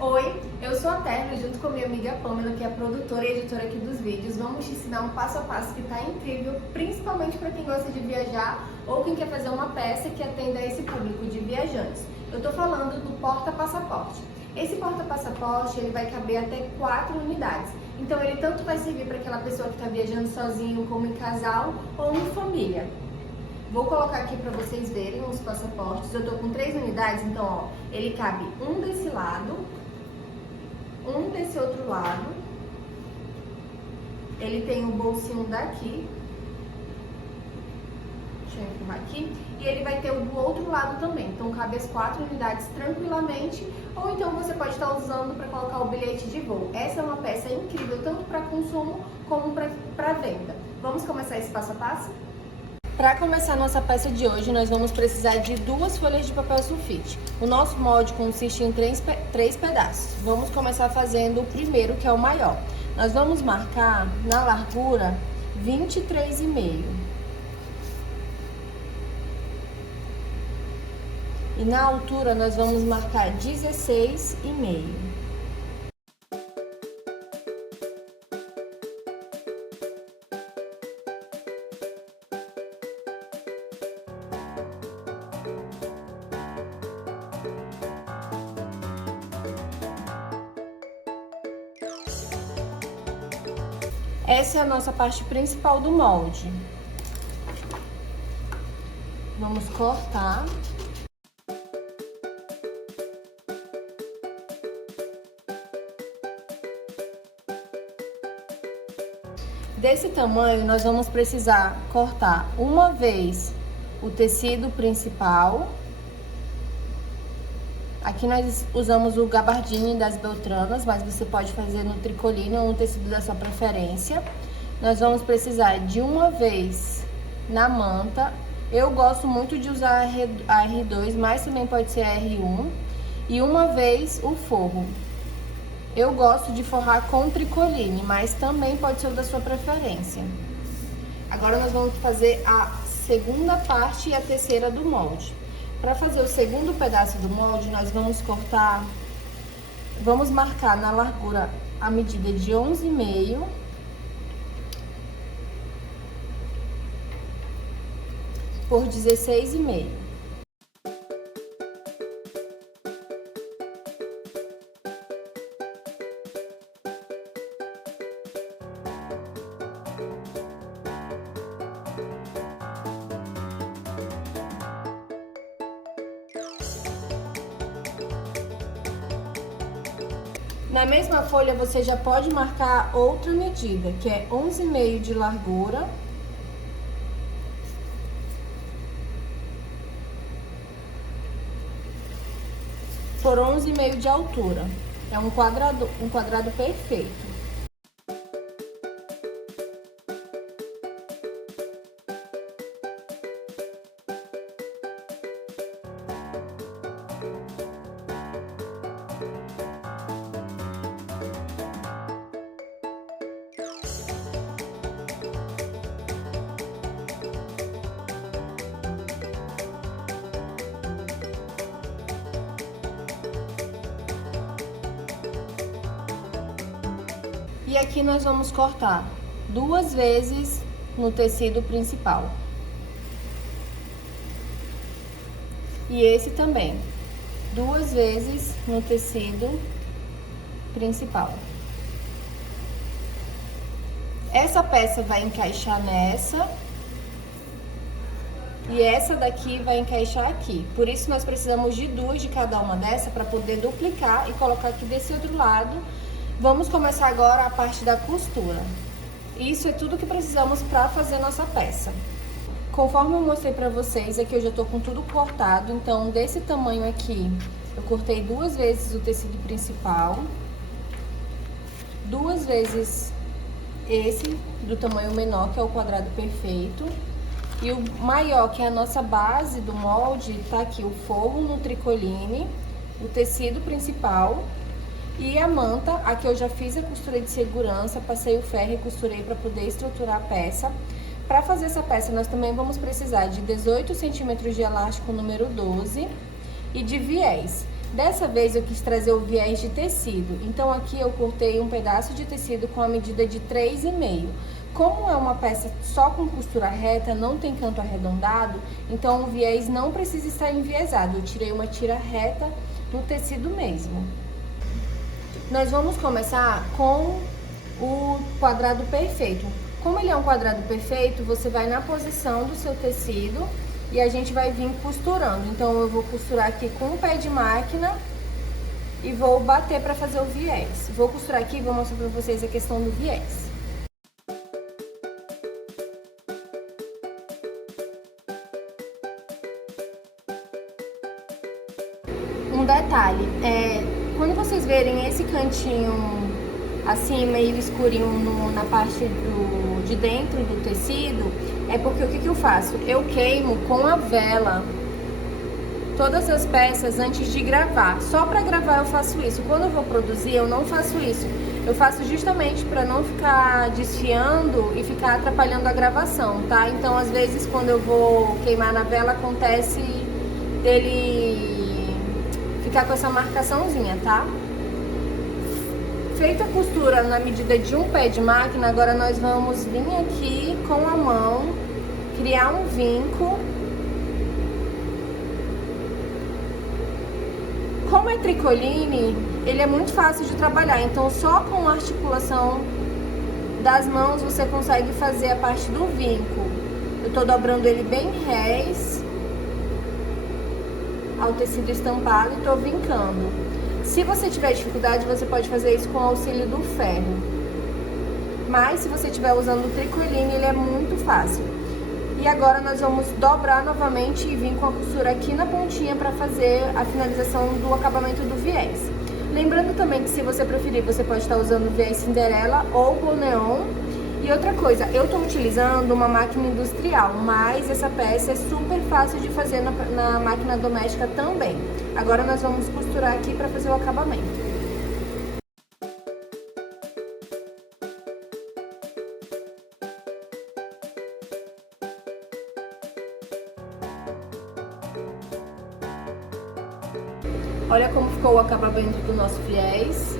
Oi, eu sou a Terra, junto com minha amiga Pamela, que é produtora e editora aqui dos vídeos. Vamos te ensinar um passo a passo que está incrível, principalmente para quem gosta de viajar ou quem quer fazer uma peça que atenda a esse público de viajantes. Eu estou falando do porta-passaporte. Esse porta-passaporte ele vai caber até 4 unidades. Então ele tanto vai servir para aquela pessoa que está viajando sozinho, como em casal ou em família. Vou colocar aqui para vocês verem os passaportes. Eu tô com 3 unidades, então ó, ele cabe um desse lado, um desse outro lado. Ele tem um bolsinho daqui. Deixa eu empurrar aqui. E ele vai ter o do outro lado também. Então cabe as 4 unidades tranquilamente. Ou então você pode estar usando para colocar o bilhete de voo. Essa é uma peça incrível, tanto para consumo como para venda. Vamos começar esse passo a passo? Para começar nossa peça de hoje, nós vamos precisar de 2 folhas de papel sulfite. O nosso molde consiste em 3 pedaços. Vamos começar fazendo o primeiro, que é o maior. Nós vamos marcar na largura 23,5. E na altura nós vamos marcar 16,5. Essa é a nossa parte principal do molde. Vamos cortar. Desse tamanho, nós vamos precisar cortar uma vez o tecido principal. Aqui nós usamos o gabardine das Beltranas, mas você pode fazer no tricoline ou no tecido da sua preferência. Nós vamos precisar de uma vez na manta. Eu gosto muito de usar a R2, mas também pode ser a R1. E uma vez o forro. Eu gosto de forrar com tricoline, mas também pode ser o da sua preferência. Agora nós vamos fazer a segunda parte e a terceira do molde. Para fazer o segundo pedaço do molde, nós vamos cortar, vamos marcar na largura a medida de 11,5 por 16,5. Na mesma folha, você já pode marcar outra medida, que é 11,5 de largura por 11,5 de altura. É um quadrado perfeito. E aqui nós vamos cortar 2 vezes no tecido principal. E esse também, 2 vezes no tecido principal. Essa peça vai encaixar nessa. E essa daqui vai encaixar aqui. Por isso nós precisamos de 2 de cada uma dessa para poder duplicar e colocar aqui desse outro lado. Vamos começar agora a parte da costura. Isso é tudo que precisamos para fazer nossa peça. Conforme eu mostrei para vocês, aqui eu já tô com tudo cortado. Então, desse tamanho aqui, eu cortei 2 vezes o tecido principal. 2 vezes esse do tamanho menor, que é o quadrado perfeito. E o maior, que é a nossa base do molde, tá aqui o forro no tricoline, o tecido principal. E a manta, aqui eu já fiz a costura de segurança, passei o ferro e costurei para poder estruturar a peça. Para fazer essa peça, nós também vamos precisar de 18 centímetros de elástico número 12 e de viés. Dessa vez eu quis trazer o viés de tecido, então aqui eu cortei um pedaço de tecido com a medida de 3,5. Como é uma peça só com costura reta, não tem canto arredondado, então o viés não precisa estar enviesado. Eu tirei uma tira reta no tecido mesmo. Nós vamos começar com o quadrado perfeito. Como ele é um quadrado perfeito, você vai na posição do seu tecido e a gente vai vir costurando. Então eu vou costurar aqui com o pé de máquina e vou bater para fazer o viés. Vou costurar aqui e vou mostrar para vocês a questão do viés. Um detalhe, quando vocês verem esse cantinho assim, meio escurinho na parte de dentro do tecido, é porque o que eu faço? Eu queimo com a vela todas as peças antes de gravar. Só para gravar eu faço isso. Quando eu vou produzir, eu não faço isso. Eu faço justamente para não ficar desfiando e ficar atrapalhando a gravação, tá? Então, às vezes, quando eu vou queimar na vela, acontece dele ficar com essa marcaçãozinha, tá? Feita a costura na medida de um pé de máquina, agora nós vamos vir aqui com a mão, criar um vinco. Como é tricoline, ele é muito fácil de trabalhar, então só com a articulação das mãos você consegue fazer a parte do vinco. Eu tô dobrando ele bem rés ao tecido estampado e tô vincando. Se você tiver dificuldade, você pode fazer isso com o auxílio do ferro. Mas se você estiver usando o tricoline, ele é muito fácil. E agora nós vamos dobrar novamente e vir com a costura aqui na pontinha para fazer a finalização do acabamento do viés. Lembrando também que se você preferir, você pode estar usando o viés Cinderela ou o neon. E outra coisa, eu estou utilizando uma máquina industrial, mas essa peça é super fácil de fazer na máquina doméstica também. Agora nós vamos costurar aqui para fazer o acabamento. Olha como ficou o acabamento do nosso viés.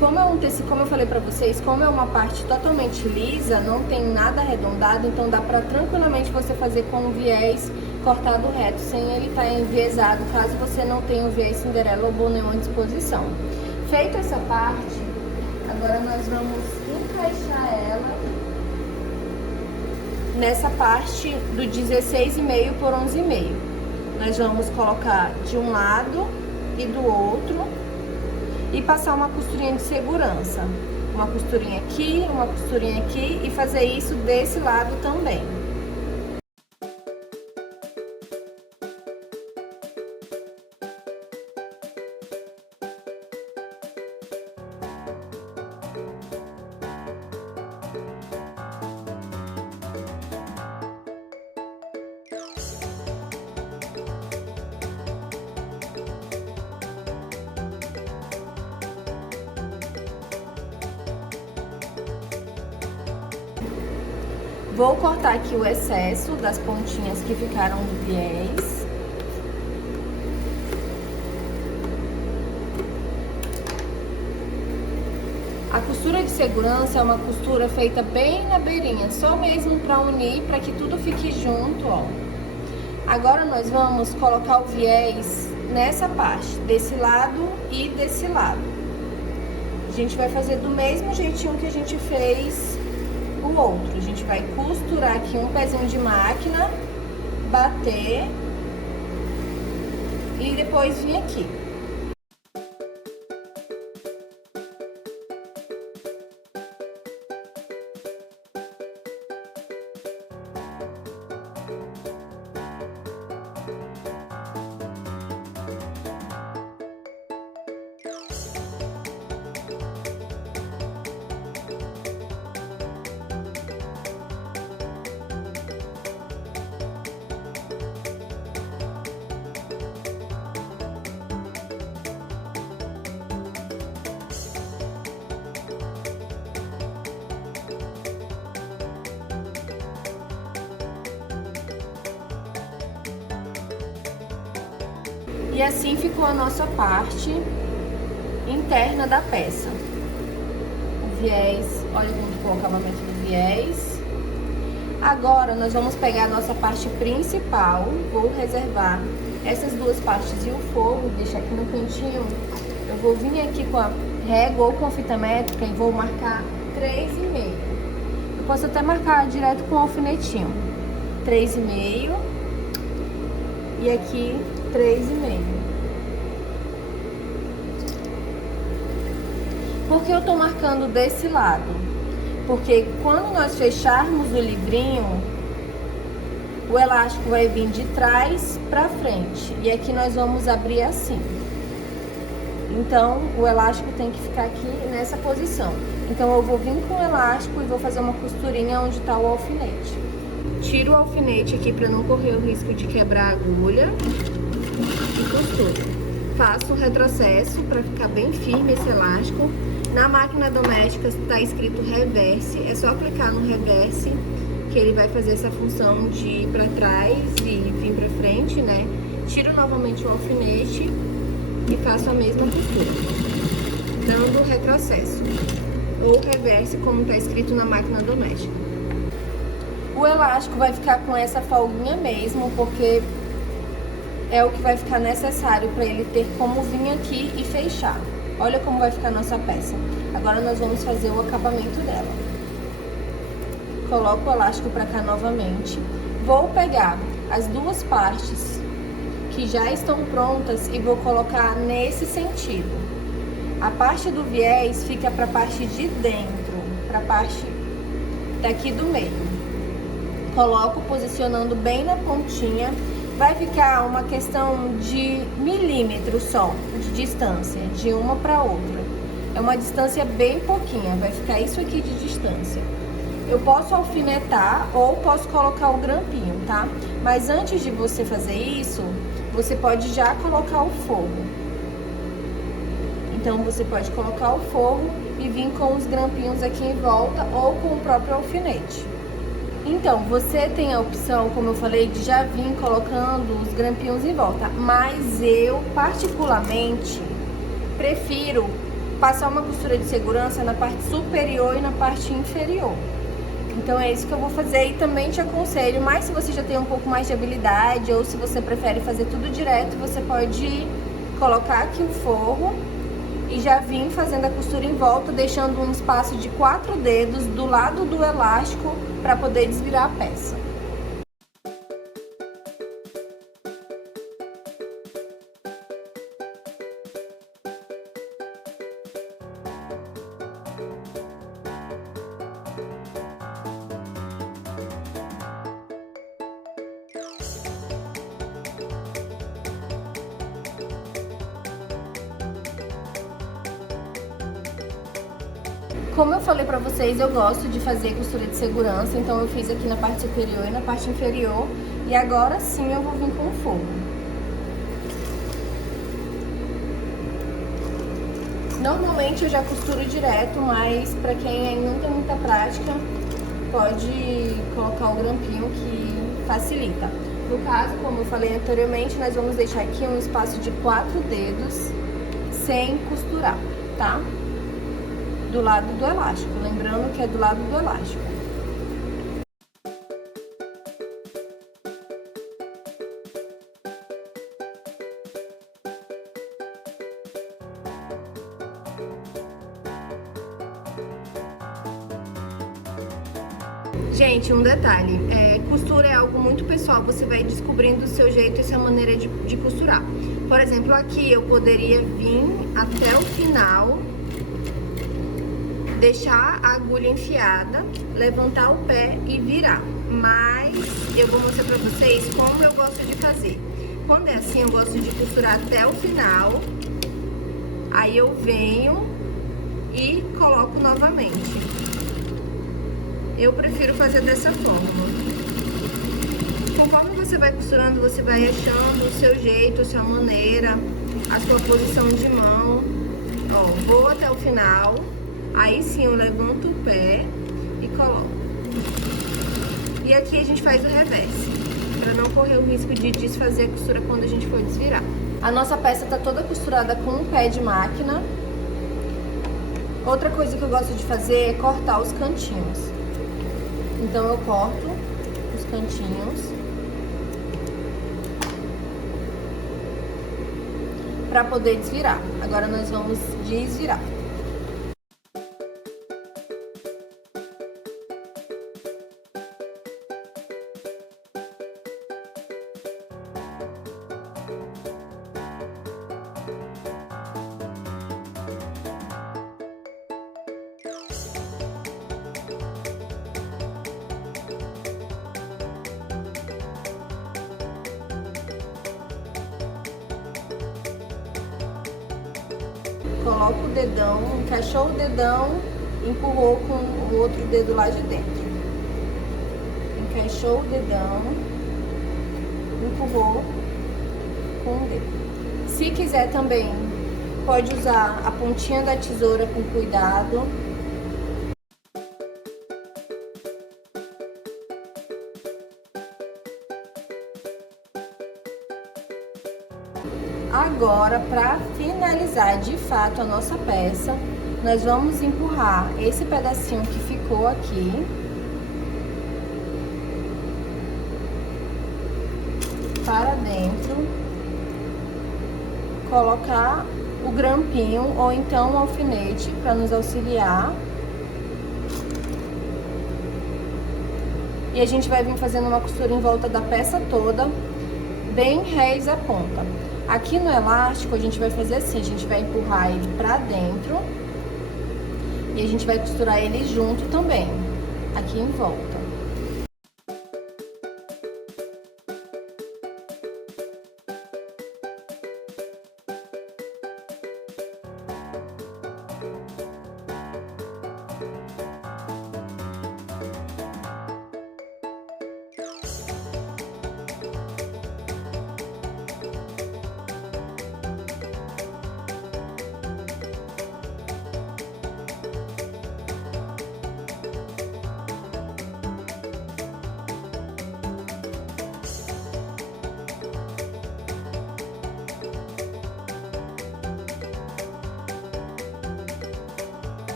Como é um tecido, como eu falei pra vocês, como é uma parte totalmente lisa, não tem nada arredondado, então dá pra tranquilamente você fazer com o viés cortado reto, sem ele estar enviesado, caso você não tenha o viés Cinderela ou Boneon à disposição. Feita essa parte, agora nós vamos encaixar ela nessa parte do 16,5 por 11,5. Nós vamos colocar de um lado e do outro e passar uma costurinha de segurança. Uma costurinha aqui e fazer isso desse lado também. Vou cortar aqui o excesso das pontinhas que ficaram do viés. A costura de segurança é uma costura feita bem na beirinha, só mesmo para unir, para que tudo fique junto, ó. Agora nós vamos colocar o viés nessa parte, desse lado e desse lado. A gente vai fazer do mesmo jeitinho que a gente fez o outro. A gente vai costurar aqui um pezinho de máquina, bater e depois vir aqui. E assim ficou a nossa parte interna da peça. O viés, olha como ficou o acabamento do viés. Agora, nós vamos pegar a nossa parte principal, vou reservar essas duas partes e o forro, deixar aqui no cantinho. Eu vou vir aqui com a régua ou com a fita métrica e vou marcar 3,5. Eu posso até marcar direto com o alfinetinho. 3,5 e aqui 3,5. Por que eu tô marcando desse lado? Porque quando nós fecharmos o livrinho, o elástico vai vir de trás pra frente. E aqui nós vamos abrir assim. Então, o elástico tem que ficar aqui nessa posição. Então, eu vou vir com o elástico e vou fazer uma costurinha onde tá o alfinete. Tiro o alfinete aqui pra não correr o risco de quebrar a agulha. E costuro. Faço um retrocesso pra ficar bem firme esse elástico. Na máquina doméstica está escrito reverse, é só clicar no reverse que ele vai fazer essa função de ir para trás e vir para frente, né? Tiro novamente o alfinete e faço a mesma costura, dando retrocesso ou reverse como está escrito na máquina doméstica. O elástico vai ficar com essa folguinha mesmo, porque é o que vai ficar necessário para ele ter como vir aqui e fechar. Olha como vai ficar a nossa peça. Agora nós vamos fazer o acabamento dela. Coloco o elástico para cá novamente. Vou pegar as duas partes que já estão prontas e vou colocar nesse sentido. A parte do viés fica para a parte de dentro, para a parte daqui do meio. Coloco posicionando bem na pontinha. Vai ficar uma questão de milímetros só de distância, de uma para outra. É uma distância bem pouquinha, vai ficar isso aqui de distância. Eu posso alfinetar ou posso colocar o grampinho, tá? Mas antes de você fazer isso, você pode já colocar o forro. Então, você pode colocar o forro e vir com os grampinhos aqui em volta ou com o próprio alfinete. Então, você tem a opção, como eu falei, de já vir colocando os grampinhos em volta. Mas eu, particularmente, prefiro passar uma costura de segurança na parte superior e na parte inferior. Então, é isso que eu vou fazer e também te aconselho. Mas se você já tem um pouco mais de habilidade ou se você prefere fazer tudo direto, você pode colocar aqui o forro e já vim fazendo a costura em volta, deixando um espaço de 4 dedos do lado do elástico para poder desvirar a peça. Como eu falei pra vocês, eu gosto de fazer costura de segurança, então eu fiz aqui na parte superior e na parte inferior. E agora sim eu vou vir com o forro. Normalmente eu já costuro direto, mas pra quem ainda não tem muita prática, pode colocar o grampinho que facilita. No caso, como eu falei anteriormente, nós vamos deixar aqui um espaço de 4 dedos sem costurar, tá? Do lado do elástico, lembrando que é do lado do elástico. Gente, um detalhe, costura é algo muito pessoal, você vai descobrindo o seu jeito e sua maneira de costurar. Por exemplo, aqui eu poderia vir até o final, deixar a agulha enfiada, levantar o pé e virar. Mas eu vou mostrar pra vocês como eu gosto de fazer. Quando é assim, eu gosto de costurar até o final. Aí eu venho e coloco novamente. Eu prefiro fazer dessa forma. Conforme você vai costurando, você vai achando o seu jeito, a sua maneira, a sua posição de mão. Ó, vou até o final. Aí sim eu levanto o pé e coloco. E aqui a gente faz o reverse, para não correr o risco de desfazer a costura quando a gente for desvirar. A nossa peça tá toda costurada com um pé de máquina. Outra coisa que eu gosto de fazer é cortar os cantinhos. Então eu corto os cantinhos para poder desvirar. Agora nós vamos desvirar. Coloca o dedão, encaixou o dedão, empurrou com o outro dedo lá de dentro. Encaixou o dedão, empurrou com o dedo. Se quiser também, pode usar a pontinha da tesoura com cuidado. Agora, para finalizar de fato a nossa peça, nós vamos empurrar esse pedacinho que ficou aqui para dentro, colocar o grampinho ou então o alfinete para nos auxiliar. E a gente vai vir fazendo uma costura em volta da peça toda, bem rés a ponta. Aqui no elástico a gente vai fazer assim, a gente vai empurrar ele pra dentro e a gente vai costurar ele junto também, aqui em volta.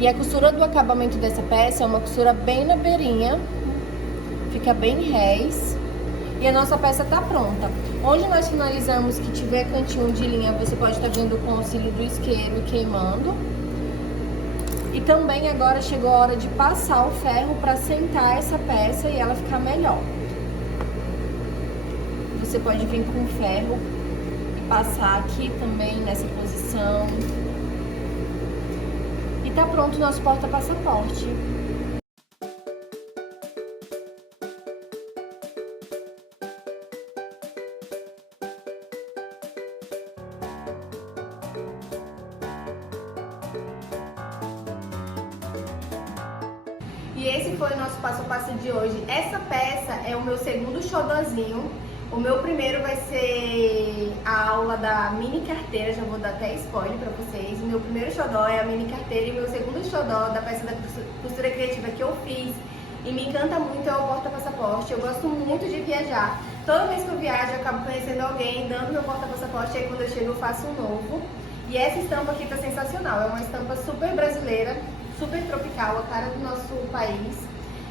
E a costura do acabamento dessa peça é uma costura bem na beirinha, fica bem rés. E a nossa peça tá pronta. Onde nós finalizamos que tiver cantinho de linha, você pode estar vendo com o auxílio do isqueiro e queimando. E também agora chegou a hora de passar o ferro para sentar essa peça e ela ficar melhor. Você pode vir com o ferro e passar aqui também nessa posição. E tá pronto o nosso porta-passaporte. E esse foi o nosso passo a passo de hoje. Essa peça é o meu segundo xodózinho. O meu primeiro vai ser a aula da mini carteira, já vou dar até spoiler pra vocês. O meu primeiro xodó é a mini carteira e o meu segundo xodó da peça da costura criativa que eu fiz e me encanta muito é o porta-passaporte. Eu gosto muito de viajar. Toda vez que eu viajo eu acabo conhecendo alguém, dando meu porta-passaporte, aí quando eu chego eu faço um novo. E essa estampa aqui tá sensacional, é uma estampa super brasileira, super tropical, a cara do nosso país.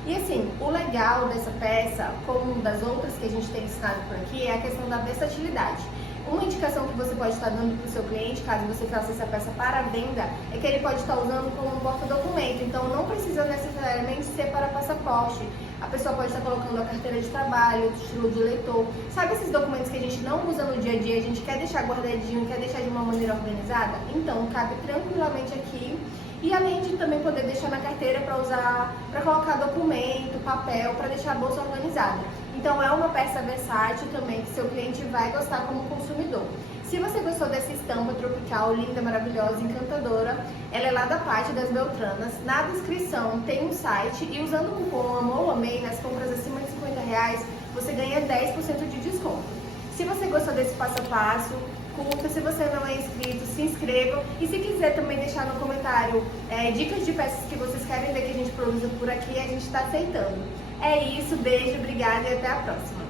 E assim, o legal dessa peça, como das outras que a gente tem ensinado por aqui, é a questão da versatilidade. Uma indicação que você pode estar dando para o seu cliente, caso você faça essa peça para venda, é que ele pode estar usando como um porta-documento. Então não precisa necessariamente ser para passaporte. A pessoa pode estar colocando a carteira de trabalho, título de eleitor. Sabe esses documentos que a gente não usa no dia a dia, a gente quer deixar guardadinho, quer deixar de uma maneira organizada? Então cabe tranquilamente aqui. E além de também poder deixar na carteira para usar, para colocar documento, papel, para deixar a bolsa organizada. Então é uma peça versátil também que seu cliente vai gostar como consumidor. Se você gostou dessa estampa tropical, linda, maravilhosa, encantadora, ela é lá da Pátio das Beltranas. Na descrição tem um site e usando o cupom AMOUAMEI nas compras acima de R$50, você ganha 10% de desconto. Se você gostou desse passo a passo, curta. Se você não é inscrito, se inscreva. E se quiser também deixar no comentário dicas de peças que vocês querem ver que a gente produza por aqui, a gente está aceitando. É isso, beijo, obrigada e até a próxima.